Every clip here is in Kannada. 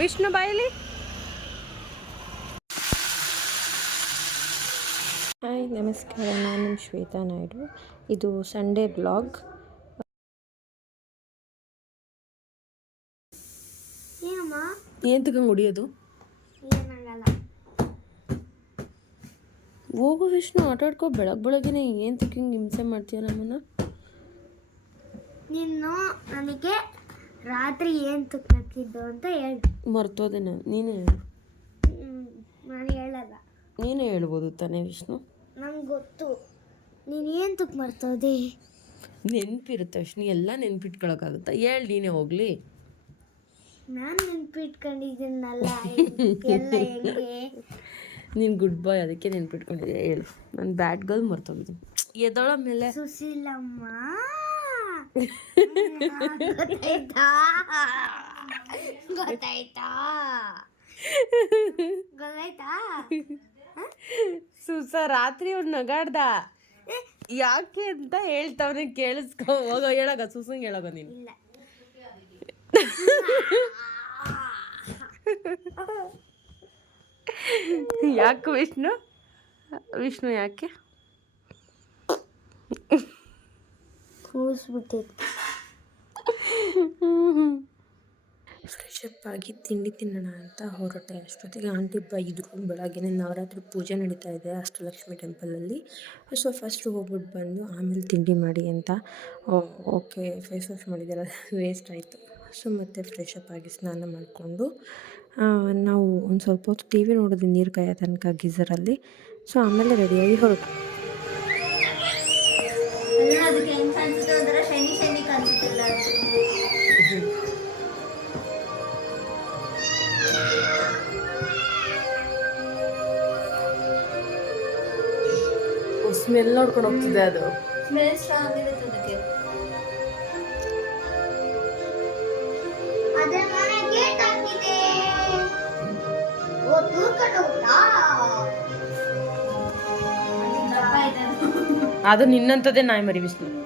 ವಿಷ್ಣು ಬಾಯಲ್ಲಿ ಹಾಯ್ ನಮಸ್ಕಾರ. ನಾನು ನಿಮ್ಮ ಶ್ವೇತಾ ನಾಯ್ಡು. ಇದು ಸಂಡೇ ಬ್ಲಾಗ್. ಏನ್ ತಗೊಂಡು ಹೊಡಿಯೋದು ಹೋಗು ವಿಷ್ಣು ಆಟ ಆಡ್ಕೊ ಬೆಳಗ್ಗೆ ಬೆಳಗ್ಗೆನೆ ಏನು ತಕ್ಕಂಗೆ ಹಿಂಸೆ ಮಾಡ್ತೀಯ ನಮ್ಮನ್ನು? ನೀನು ನನಗೆ ರಾತ್ರಿ ಏನು ತುಕ್ಕಿದ್ದು ಅಂತ ಹೇಳಿ. ಮರ್ತೋದೆ ನೀನು ನೀನೇ ಹೇಳು ನಾನು ಹೇಳಲ್ಲ. ನೀನೇ ಹೇಳ್ಬೋದು ತಾನೇ ವಿಷ್ಣು? ನಂಗೆ ಗೊತ್ತು. ನೀನು ಏನು ತುಕ್ ಮರ್ತೋದೆ? ನೆನಪಿರುತ್ತೆ ವಿಷ್ಣು ಎಲ್ಲ ನೆನ್ಪಿಟ್ಕೊಳಕ್ಕಾಗುತ್ತಾ? ಹೇಳಿ ನೀನೇ ಹೋಗ್ಲಿ. ನಾನು ನೆನ್ಪಿಟ್ಕೊಂಡಿದ್ದೀನಲ್ಲ ಎಲ್ಲ ಹೆಂಗೆ? ನೀನು ಗುಡ್ ಬಾಯ್ ಅದಕ್ಕೆ ನೆನ್ಪಿಟ್ಕೊಂಡಿದ್ದೆ ಹೇಳು. ನಾನು ಬ್ಯಾಡ್ ಗರ್ಲ್ ಮರ್ತೋಗಿದ್ದೀನಿ. ಎದೊಳ ಮೇಲೆ? ಸುಶೀಲಮ್ಮ. ಗೊತ್ತಾಯ್ತಾ? ಗೊತ್ತಾಯ್ತಾ? ಗೊತ್ತಾಯ್ತಾ? ಸುಸ ರಾತ್ರಿ ಅವ್ನು ನಗಾಡ್ದ. ಯಾಕೆ ಅಂತ ಹೇಳ್ತಾವನೆ ಕೇಳಿಸ್ಕೊ ಹೋಗೋ ಹೇಳಗ ಸುಸಂಗ್ ಹೇಳಾಗ ನೀನು. ಯಾಕೆ ವಿಷ್ಣು? ವಿಷ್ಣು ಯಾಕೆ? ಕೂಸ್ಬಿಟ್ಟಿತ್ತು ಫ್ರೆಶ್ ಅಪ್ ಆಗಿ ತಿಂಡಿ ತಿನ್ನೋಣ ಅಂತ ಹೊರಟೆ. ಅಷ್ಟೊತ್ತಿಗೆ ಆಂಟಿ ಬೈದರು ಬೆಳಗ್ಗೆನೇ ನವರಾತ್ರಿ ಪೂಜೆ ನಡೀತಾ ಇದೆ ಅಷ್ಟಲಕ್ಷ್ಮಿ ಟೆಂಪಲಲ್ಲಿ ಸೊ ಫಸ್ಟ್ ಹೋಗ್ಬಿಟ್ಟು ಬಂದು ಆಮೇಲೆ ತಿಂಡಿ ಮಾಡಿ ಅಂತ ಓಕೆ ಫೇಸ್ ವಾಶ್ ಮಾಡಿದ್ದೆಲ್ಲ ವೇಸ್ಟ್ ಆಯಿತು. ಸೊ ಮತ್ತೆ ಫ್ರೆಶ್ ಅಪ್ ಆಗಿ ಸ್ನಾನ ಮಾಡಿಕೊಂಡು ನಾವು ಒಂದು ಸ್ವಲ್ಪ ಹೊತ್ತು ಟಿ ವಿ ನೋಡೋದು ನೀರು ಕಾಯೋ ತನಕ ಗೀಝರಲ್ಲಿ ಸೊ ಆಮೇಲೆ ರೆಡಿಯಾಗಿ ಹೊರಟು. ಕಾಣಿಸುತ್ತೆ ಒಂಥರ ಶನಿ ಶನಿ ಕಾಣಿಸುತ್ತಿಲ್ಲ ಸ್ಮೆಲ್ ನೋಡ್ಕೊಂಡು ಹೋಗ್ತಿದೆ ಅದು. ಸ್ಮೆಲ್ ಸ್ಟ್ರಾಂಗ್ ಇರುತ್ತೆ ಅದಕ್ಕೆ. ಅದ್ರ ಮನೆ ಗೇಟ್ ಹಾಕಿದೆ. ಓ ದೂರ್ಕೊಂಡು ಹೋಗ್ತಾ? ಅದು ನಿನ್ನಂಥದ್ದೇ ನಾಯಿ ಮರಿ ವಿಷ್ಣು.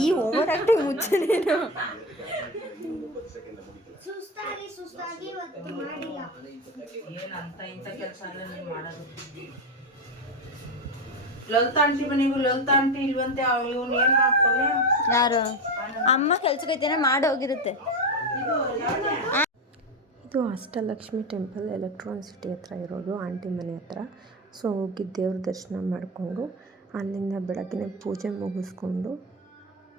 ಈ ಓವರ್ ಆಕ್ಟಿಂಗ್ ಮುಚ್ಚನೇನು? ಸುಸ್ತಾಗಿ ಸುಸ್ತಾಗಿ ಇವತ್ತು ಮಾಡಿಲ್ಲ. ಲಲಿತಾ ಆಂಟಿ ಮನೆಗೂ ಲಲಿತಾ ಆಂಟಿ ಇಲ್ವಂತೆ ಇವನು ಏನ್ ಮಾಡ್ತಾನೆ? ಯಾರು? ಅಮ್ಮ ಕೆಲ್ಸಕ್ಕೆ ಮಾಡಿ ಹೋಗಿರುತ್ತೆ. ಇದು ಅಷ್ಟಲಕ್ಷ್ಮಿ ಟೆಂಪಲ್ ಎಲೆಕ್ಟ್ರಾನ್ ಸಿಟಿ ಹತ್ರ ಇರೋದು ಆಂಟಿ ಮನೆ ಹತ್ರ. ಸೊ ಹೋಗಿ ದೇವ್ರ ದರ್ಶನ ಮಾಡಿಕೊಂಡು ಅಲ್ಲಿಂದ ಬೆಳಗ್ಗೆ ಪೂಜೆ ಮುಗಿಸ್ಕೊಂಡು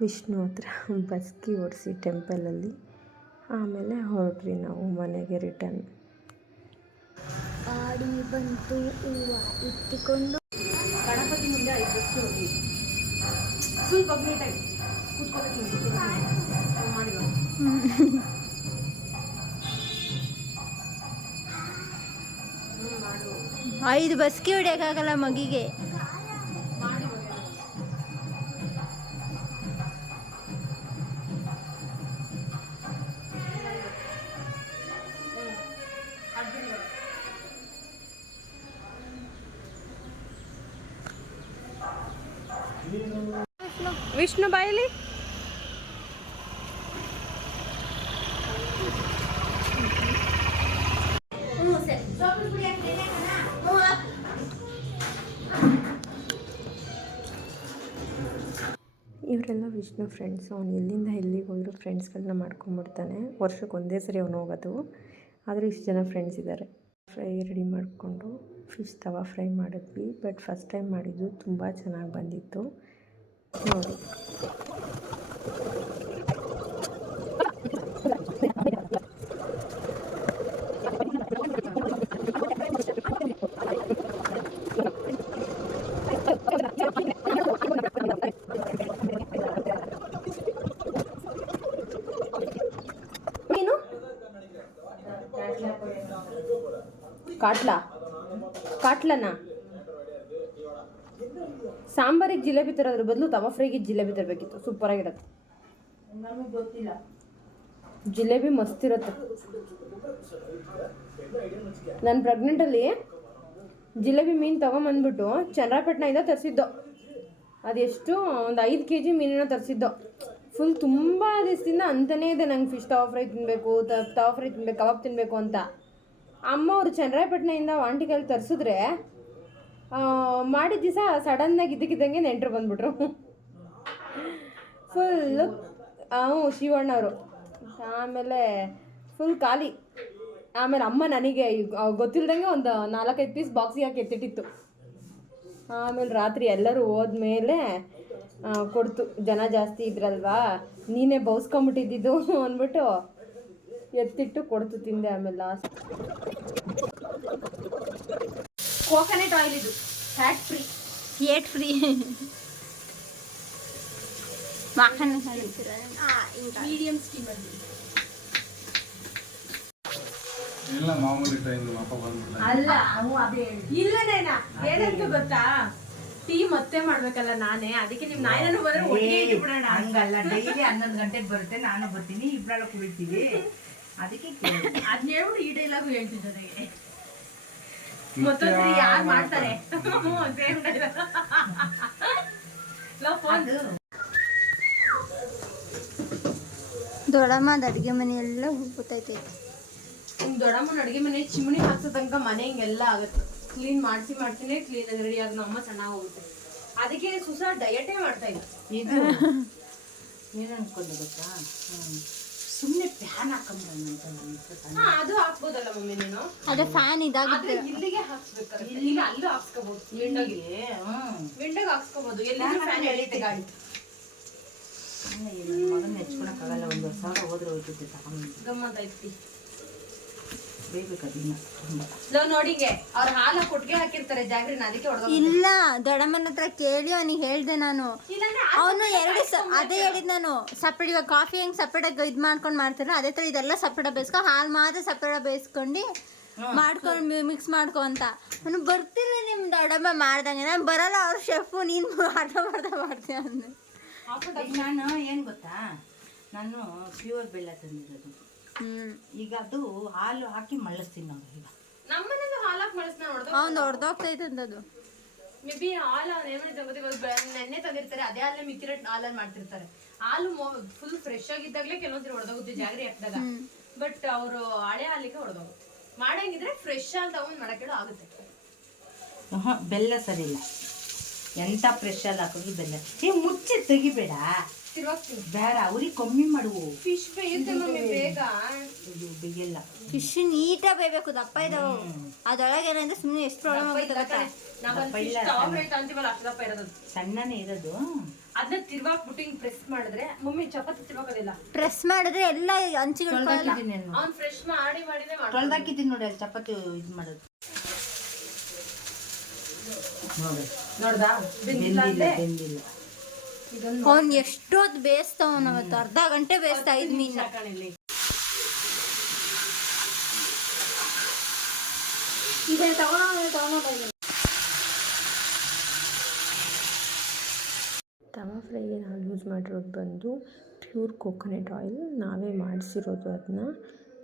ವಿಷ್ಣು ಹತ್ರ ಬಸ್ಕಿ ಓಡಿಸಿ ಟೆಂಪಲಲ್ಲಿ ಆಮೇಲೆ ಹೊರಟ್ರಿ ನಾವು ಮನೆಗೆ ರಿಟರ್ನ್ ಆಡಿ ಬಂತು ಇಟ್ಟುಕೊಂಡು ಇಟ್ಟಿಕೊಂಡು. ಗಣಪತಿ ಮುಂದೆ ಐದು ಬಸ್ ಹೋಗಿ. ಸ್ವಲ್ಪ ನೀಟಾಗಿ ಕೂತ್ಕೊಳ್ತೀನಿ ಮಾಡಿಲ್ಲ ಐದು ಬಸ್ಕಿ ಹೊಡಿಯೋಕ್ಕಾಗಲ್ಲ ಮಗಿಗೆ. ವಿಷ್ಣು ಬಾಯಿಲಿ? ಇವರೆಲ್ಲ ವಿಷ್ಣು ಫ್ರೆಂಡ್ಸ್ ಅವ್ನು ಎಲ್ಲಿಂದ ಎಲ್ಲಿಗೆ ಹೋದರೂ ಫ್ರೆಂಡ್ಸ್ಗಳನ್ನ ಮಾಡ್ಕೊಂಡ್ಬಿಡ್ತಾನೆ ವರ್ಷಕ್ಕೆ ಒಂದೇ ಸರಿ ಅವನು ಹೋಗೋದು. ಆದರೆ ಇಷ್ಟು ಜನ ಫ್ರೆಂಡ್ಸ್ ಇದ್ದಾರೆ ಫ್ರೈ ರೆಡಿ ಮಾಡಿಕೊಂಡು ಫಿಶ್ ತವಾ ಫ್ರೈ ಮಾಡಿದ್ವಿ. ಬಟ್ ಫಸ್ಟ್ ಟೈಮ್ ಮಾಡಿದ್ದು ತುಂಬ ಚೆನ್ನಾಗಿ ಬಂದಿತ್ತು. ನೋಡಿ ನೀನು ಕಾಟ್ಲಾ? ಕಾಟ್ಲನ? ಸಾಂಬಾರಿಗೆ ಜಿಲೇಬಿ ತರೋದ್ರ ಬದಲು ತವ ಫ್ರೈಗೆ ಜಿಲೇಬಿ ತರಬೇಕಿತ್ತು. ಸೂಪರಾಗಿರುತ್ತೆ ಜಿಲೇಬಿ ಮಸ್ತ್ ಇರುತ್ತೆ. ನಾನು ಪ್ರೆಗ್ನೆಂಟಲ್ಲಿ ಜಿಲೇಬಿ ಮೀನು ತೊಗೊಂಬಂದ್ಬಿಟ್ಟು ಚಂದ್ರಪೇಟ್ನಿಂದ ತರಿಸಿದ್ದು. ಅದೆಷ್ಟು ಒಂದು ಐದು ಕೆ ಜಿ ಮೀನನ್ನ ತರಿಸಿದ್ದೋ. ಫುಲ್ ತುಂಬ ದಿವಸದಿಂದ ಅಂತಲೇ ಇದೆ ನಂಗೆ ಫಿಶ್ ತವಾ ಫ್ರೈ ತಿನ್ನಬೇಕು ತವಾ ಫ್ರೈ ತಿನ್ಬೇಕು, ಕಬಾಬ್ ತಿನ್ನಬೇಕು ಅಂತ. ಅಮ್ಮ ಅವರು ಚನ್ನರಾಯಪಟ್ಟಣದಿಂದ ವಾಂಟಿ ಕೈಲಿ ತರಿಸಿದ್ರೆ ಮಾಡಿದ ದಿವಸ ಸಡನ್ನಾಗಿ ಇದ್ದಕ್ಕಿದ್ದಂಗೆ ನೆಂಟರು ಬಂದ್ಬಿಟ್ರು. ಫುಲ್ಲು ಹ್ಞೂ ಶಿವಣ್ಣವರು. ಆಮೇಲೆ ಫುಲ್ ಖಾಲಿ. ಆಮೇಲೆ ಅಮ್ಮ ನನಗೆ ಗೊತ್ತಿಲ್ದಂಗೆ ಒಂದು ನಾಲ್ಕೈದು ಪೀಸ್ ಬಾಕ್ಸಿಗೆ ಹಾಕಿ ಎತ್ತಿಟ್ಟಿತ್ತು. ಆಮೇಲೆ ರಾತ್ರಿ ಎಲ್ಲರೂ ಹೋದ್ಮೇಲೆ ಮೇಲೆ ಕೊಡ್ತು. ಜನ ಜಾಸ್ತಿ ಇದ್ರಲ್ವಾ? ನೀನೇ ಬೌಸ್ಕೊಂಬಿಟ್ಟಿದ್ದು ಅಂದ್ಬಿಟ್ಟು ಎತ್ತಿಟ್ಟು ಕೊಡ್ತು ತಿಂದೆ ಆಮೇಲೆ ಲಾಸ್ಟ್ ಕೋಕೋನಟ್ ಆಯಿಲ್ ಇದು. ಫ್ಯಾಟ್ ಫ್ರೀ ಫಿಯೇಟ್ ಫ್ರೀ ಮಾಖನ್ ಮೀಡಿಯಂ ಅಲ್ಲಿ. ಇಲ್ಲ ಮಾಮೂಲಿ ಟೈಮ್ ಅಪ್ಪ ಬಂದ್ಬಿಟ್ಟ ಅಲ್ಲ ಇಲ್ಲನೇನಾ ಏನಂತ ಗೊತ್ತಾ? ಟೀ ಮತ್ತೆ ಮಾಡ್ಬೇಕಲ್ಲ ನಾನೇ. ಅದಕ್ಕೆ ನಿಮ್ ನಾಯಿನೂ ಬಂದ್ರೆ ಒಟ್ಟಿಗೆ ಇಟ್ಬಿಡೋಣ ಹಂಗಲ್ಲ. ಡೈಲಿ ಹನ್ನೊಂದು ಗಂಟೆಗೆ ಬರುತ್ತೆ. ನಾನು ಬರ್ತೀನಿ. ಇಬ್ಬರಾಳು ಕುಳಿತೀವಿ ಅದಕ್ಕೆ. ಅದ್ನ ಹೇಳ್ಬಿಟ್ಟು ಈ ಡೈಲಾಗು ಹೇಳ್ತೀನಿ ಜೊತೆಗೆ. ಯಾರು ಮಾಡ್ತಾರೆ? dialogue. ಲವ್ ಫೋನ್ ಅದು. ದೊಡ್ಡಮ್ಮದ ಅಡುಗೆ ಮನೆ ಅಡುಗೆ ಚಿಮಣಿ ಹಾಕ್ಸೋ ತನಕ ಮನೆ ಹಿಂಗೆಲ್ಲ ಆಗುತ್ತೆ. ಕ್ಲೀನ್ ಮಾಡಿಸಿ ಮಾಡ್ತೀನಿ ಕ್ಲೀನ್ ಆಗಿ ರೆಡಿ ಆಗಿ ನಮ್ಮ ಸಣ್ಣ ಹೋಗುತ್ತೆ ಅದಕ್ಕೆ ಸುಸಾ ಡಯಟೇ ಮಾಡ್ತಾ ಇಲ್ಲ. ಇದು. ಏನು ಅನ್ಕೊಂಡು ಗೊತ್ತಾ? ಸುಮ್ಮನೆ ಫ್ಯಾನ್ ಹಾಕೊಂಬಂದಂತ ಹಾ ಅದು ಹಾಕ್ಬೋದಲ್ಲ ಮಮ್ಮಿ ನೀನು? ಅದೇ ಫ್ಯಾನ್ ಆದ್ರೆ ಇದಾಗುತ್ತೆ ಇಲ್ಲಿಗೆ ಹಾಕ್ಸ್ಬೇಕು ಇಲ್ಲಿಗೆ ಅಲ್ಲೂ ಹಾಕ್ಸ್ಕೋಬಹುದು ವಿಂಡೋಗೆ? ಹ್ಮ್. ವಿಂಡೋಗೆ ಹಾಕ್ಸ್ಕೋಬಹುದು ಎಲ್ಲಿ ಫ್ಯಾನ್ ಎಳೀತೆ ಗಾಳಿ ನನ್ನ ಮಗನ ನೆಚ್ಕೊಳಕ್ಕಾಗಲ್ಲ. ಒಂದು ಸಾವಿರ ಹೋದ್ರೆ ಹೋಗ್ತಿದ್ದೆ ತಗೊಂಡು ಗಮ್ಮತ್ ಐತಿ ಬೇಯ್ಬೇಕು ಅದನ್ನ ತುಂಬ. ಲವ್ ನೋಡಿಗೆ ಅವ್ರ ಹಾಲ ಕೊಟ್ಟಿಗೆ ಹಾಕಿರ್ತಾರೆ ಜಾಗ್ರಿನ ಅದಕ್ಕೆ ಹೊಡೆದ ಇಲ್ಲ ದೊಡ್ಡಮ್ಮನ ಹತ್ರ ಕೇಳಿ ಅವನಿಗೆ ಹೇಳ್ದೆ ನಾನು. ಅವನು ಎರಡು ಸ ಅದೇ ಹೇಳಿದ್ ನಾನು ಸಪ್ರೇಟ್ ಇವಾಗ ಕಾಫಿ ಹೆಂಗ್ ಸಪ್ರೇಟ್ ಇದು ಮಾಡ್ಕೊಂಡು ಮಾಡ್ತಾರೋ ಅದೇ ಥರ ಇದೆಲ್ಲ ಸಪ್ರೇಟ್ ಬೇಯಿಸ್ಕೊ ಹಾಲು ಮಾತ್ರ ಸಪ್ರೇಟ್ ಬೇಯಿಸ್ಕೊಂಡು ಮಾಡ್ಕೊಂಡು ಮಿಕ್ಸ್ ಮಾಡ್ಕೊ ಅಂತ. ಅವನು ಬರ್ತಿಲ್ಲ ನಿಮ್ಮ ದೊಡ್ಡಮ್ಮ ಮಾಡ್ದಂಗೆ ನಾನು ಬರಲ್ಲ ಅವ್ರ ಶೆಫು ನೀನು ಅರ್ಧ ಅರ್ಧ ಮಾಡ್ತೀಯ ಅಂದೆ. ಈಗ ನಾನು ಏನು ಗೊತ್ತಾ? ನಾನು ಪ್ಯೂರ್ ಬೆಲ್ಲ ತಂದಿರೋದು. ಈಗ ಅದು ಹಾಲು ಹಾಕಿ ಮಳ್ಳಿಸ್ತೀನಿ ನಾವು ಈಗ. ನಮ್ಮನೇಲಿ ಹಾಲಾಕ್ ಮಳಸ್ನ ಹೊಡೆದ ಅವ್ನು ಹೊಡೆದೋಗ್ತೈತೆ ಅಂತದು ಮೇ ಬಿ ಹಾಲು ಅವ್ನು ಏನ್ ಮಾಡಿರ್ತಾರೆ ಇವಾಗ ನೆನ್ನೆ ತಂದಿರ್ತಾರೆ ಅದೇ ಹಾಲೇ ಮಿಕ್ಕಿರೋ ಹಾಲಲ್ಲಿ ಮಾಡ್ತಿರ್ತಾರೆ. ಹಾಲು ಫುಲ್ ಫ್ರೆಶ್ ಆಗಿದ್ದಾಗಲೇ ಕೆಲವೊಂದ್ಸರಿ ಹೊಡೆದೋಗುತ್ತೆ ಜಾಗರಿ ಹಾಕಿದಾಗ. ಬಟ್ ಅವರು ಹಳೆ ಹಾಲಿಗೆ ಹೊಡೆದೋಗುತ್ತೆ ಮಾಡಂಗಿದ್ರೆ ಫ್ರೆಶ್ ಆಗಿ ತಗೊಂಡು ಮಾಡೋಕ್ಕೆ ಆಗುತ್ತೆ. ಹಾಂ ಬೆಲ್ಲ ಸರಿ ಇಲ್ಲ ಎಂಥ ಫ್ರೆಶ್ ಅಲ್ಲಿ ಹಾಕೋದು ಬೆಲ್ಲ. ಏ ಮುಚ್ಚಿ ತೆಗಿಬೇಡ. ಬೇಡ ಅವ್ರಿಗೆ ಕಮ್ಮಿ ಮಾಡುವು. ಫಿಶ್ ಬೇಯುತ್ತೆ ಮಮ್ಮಿ ಬೇಗ. ಇದು ಬಿಗಿಲ್ಲ ಫಿಶ್ ನೀಟಾಗಿ ಬೇಯಬೇಕು ದಪ್ಪ ಇದಾವೆ. ಅದೊಳಗೆ ಏನಂದ್ರೆ ಸುಮ್ಮನೆ ಎಷ್ಟು ಪ್ರಾಬ್ಲಮ್ ಆಗುತ್ತೆ ಗೊತ್ತಾ? ಸಣ್ಣನೇ ಇರೋದು. ಅದನ್ನ ತಿರ್ವಾಕ್ಬಿಟ್ಟು ಹಿಂಗ್ ಪ್ರೆಸ್ ಮಾಡಿದ್ರೆ ಮಮ್ಮಿ ಚಪಾತಿ ತಿರ್ವಾಕೋದಿಲ್ಲ. ಪ್ರೆಸ್ ಮಾಡಿದ್ರೆ ಎಲ್ಲ ಹಂಚಿಗಳು ಫ್ರೆಶ್ ಮಾಡಿ ಮಾಡಿದ್ರೆ ತೊಳೆದಾಕಿದ್ದೀನಿ ತೊಳ್ದಾಕಿದ್ದೀನಿ ನೋಡಿ ಅಲ್ಲಿ ಚಪಾತಿ ಇದು ಮಾಡೋದು. ನೋಡಿ ನೋಡ್ದಾ ಬೆಂದಿಲ್ಲ. ಅವ್ನು ಎಷ್ಟೊತ್ತು ಬೇಯಿಸ್ತಾವನ್ ಅವತ್ತು? ಅರ್ಧ ಗಂಟೆ ಬೇಯಿಸ್ತಾ ಇದ್ ಮೀನ ಸಾಕಾಣಿಲ್ಲಿ ಇದೆ ತಗೊಂಡು ತಗೊಂಡು ತವಾ ಫ್ರೈಗೆ ನಾವು ಯೂಸ್ ಮಾಡಿರೋದು ಬಂದು ಪ್ಯೂರ್ ಕೊಕೊನೆಟ್ ಆಯಿಲ್. ನಾವೇ ಮಾಡಿಸಿರೋದು ಅದನ್ನ.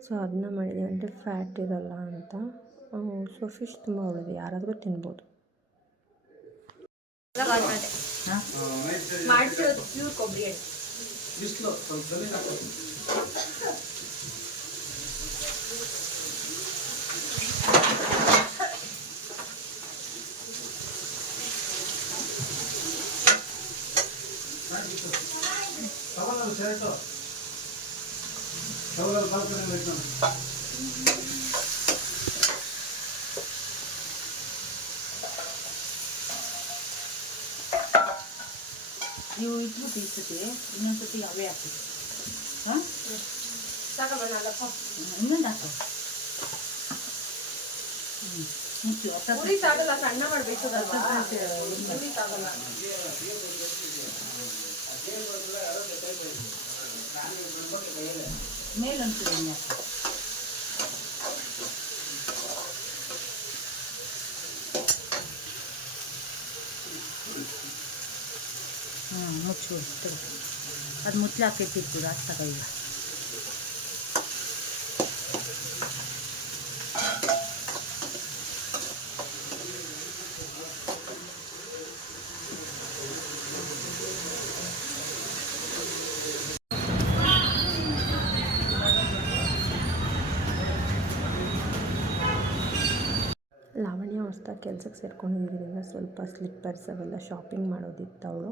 ಸೊ ಅದನ್ನ ಮಾಡಿದ್ದೀವಿ. ಅಂದರೆ ಫ್ಯಾಟ್ ಇರಲ್ಲ ಅಂತ. ಸೊ ಫಿಶ್ ತುಂಬ ಒಳ್ಳೆಯದು ಯಾರಾದರೂ ತಿನ್ಬೋದು. ಮಾಡಿಸಿರೋದು ಪ್ಯೂರ್ ಕೊಬ್ಬರಿ ಎಣ್ಣೆ ಬಿಸಿಲು ಸ್ವಲ್ಪ ತಲೆ ಹಾಕು. ತಗೊಳ್ಳೋದು ಶರ್ಟು ತಗೊಳ್ಳೋದು ಬಾಲ್ಕನಿಯಲ್ಲಿ ಇಟ್ಕೊಂಡು. ನೀವು ಇಟ್ಬಿಟ್ಟು ಈ ಸತಿ ಇನ್ನೊಂದು ಸತಿ ಅವೇ ಹಾಕ್ತೀವಿ ಹಾಂ ಸಾಕಲ್ಲ ಇನ್ನೊಂದು ಹಾಕು ಹ್ಞೂ ಮುಚ್ಚು ಹೊಸ ಪೂರಿ ಸಾಗಲ್ಲ ಸಣ್ಣ ಮಾಡ್ಬೇಕಲ್ವಾ ಪೂರಿ ಸಾಗಲ್ಲ ಮೇಲೊಂದು ಎಣ್ಣೆ ಹಾಕು ಅದು ತೆಗೆ ಅದು ಕೂಡ ಹಾಕ್ತಾಗ ಈಗ ಲಾವಣ್ಯ ಹೊಸ್ದಾಗಿ ಕೆಲಸಕ್ಕೆ ಸೇರ್ಕೊಂಡಿದ್ದರಿಂದ ಸ್ವಲ್ಪ ಸ್ಲಿಪ್ಪರ್ಸ್ ಅವೆಲ್ಲ ಶಾಪಿಂಗ್ ಮಾಡೋದಿತ್ತು ಅವಳು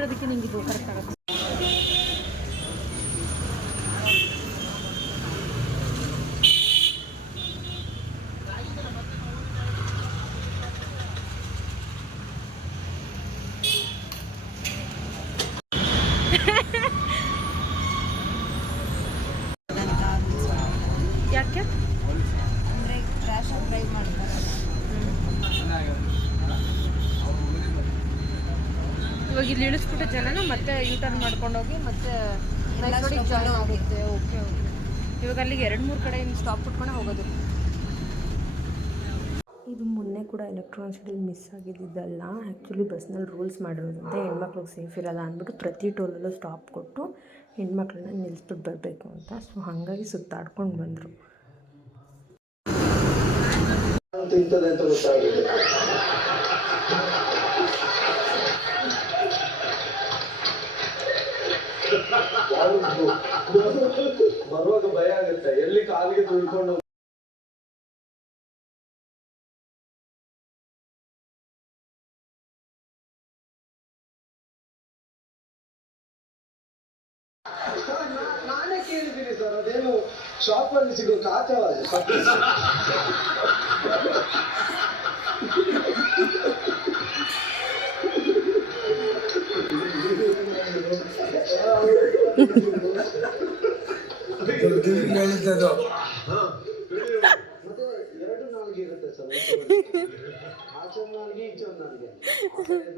ಕುಳ್ಳಗಿರೋದಕ್ಕೆ ನಿಂಗೆ ಇದು ಕರೆಕ್ಟ್ ಆಗುತ್ತೆ ಯಾಕೆ ಇವಾಗ ಇಲ್ಲಿ ಇಳಿಸ್ಬಿಟ್ಟು ಜನನು ಮತ್ತೆ ಯೂಟರ್ನ್ ಮಾಡ್ಕೊಂಡೋಗಿ ಮಾಡ್ಕೊಂಡು ಹೋಗಿ ಮತ್ತೆ ಮೈಸೂರಿಗೆ ಜಾಯ್ನ್ ಆಗುತ್ತೆ. ಓಕೆ ಓಕೆ ಇವಾಗ ಅಲ್ಲಿಗೆ ಎರಡು ಮೂರು ಕಡೆ ಇನ್ನು ಸ್ಟಾಪ್ ಬಿಟ್ಕೊಂಡೆ ಹೋಗೋದು. ಇದು ಮೊನ್ನೆ ಕೂಡ ಎಲೆಕ್ಟ್ರಾನಿಕ್ ಸಿಟಿಲಿ ಮಿಸ್ ಆಗಿದ್ದಿದ್ದಲ್ಲ. ಆ್ಯಕ್ಚುಲಿ ಬಸ್ನಲ್ಲಿ ರೂಲ್ಸ್ ಮಾಡಿರೋದ್ರಿಂದ ಹೆಣ್ಮಕ್ಳಿಗೆ ಸೇಫ್ ಇರಲ್ಲ ಅಂದ್ಬಿಟ್ಟು ಪ್ರತಿ ಟೋಲಲ್ಲೂ ಸ್ಟಾಪ್ ಕೊಟ್ಟು ಹೆಣ್ಮಕ್ಳನ್ನ ನಿಲ್ಲಿಸ್ಬಿಟ್ಟು ಬರಬೇಕು ಅಂತ. ಸೊ ಹಾಗಾಗಿ ಸುತ್ತಾಡ್ಕೊಂಡು ಬಂದರು. ಅಂತ ಬರುವಾಗ ಭಯ ಆಗುತ್ತೆ ಎಲ್ಲಿ ಕಾಲಿಗೆ ತುಳ್ಕೊಂಡು ನಾನೇ ಕೇಳಿದ್ದೀನಿ ಸರ್ ಅದೇನು ಶಾಪ್ ಅಲ್ಲಿ ಸಿಗೋ ಕಾಚವಾಜ್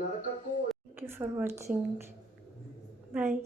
ನರಕಕ್ಕೂ thank you for watching bye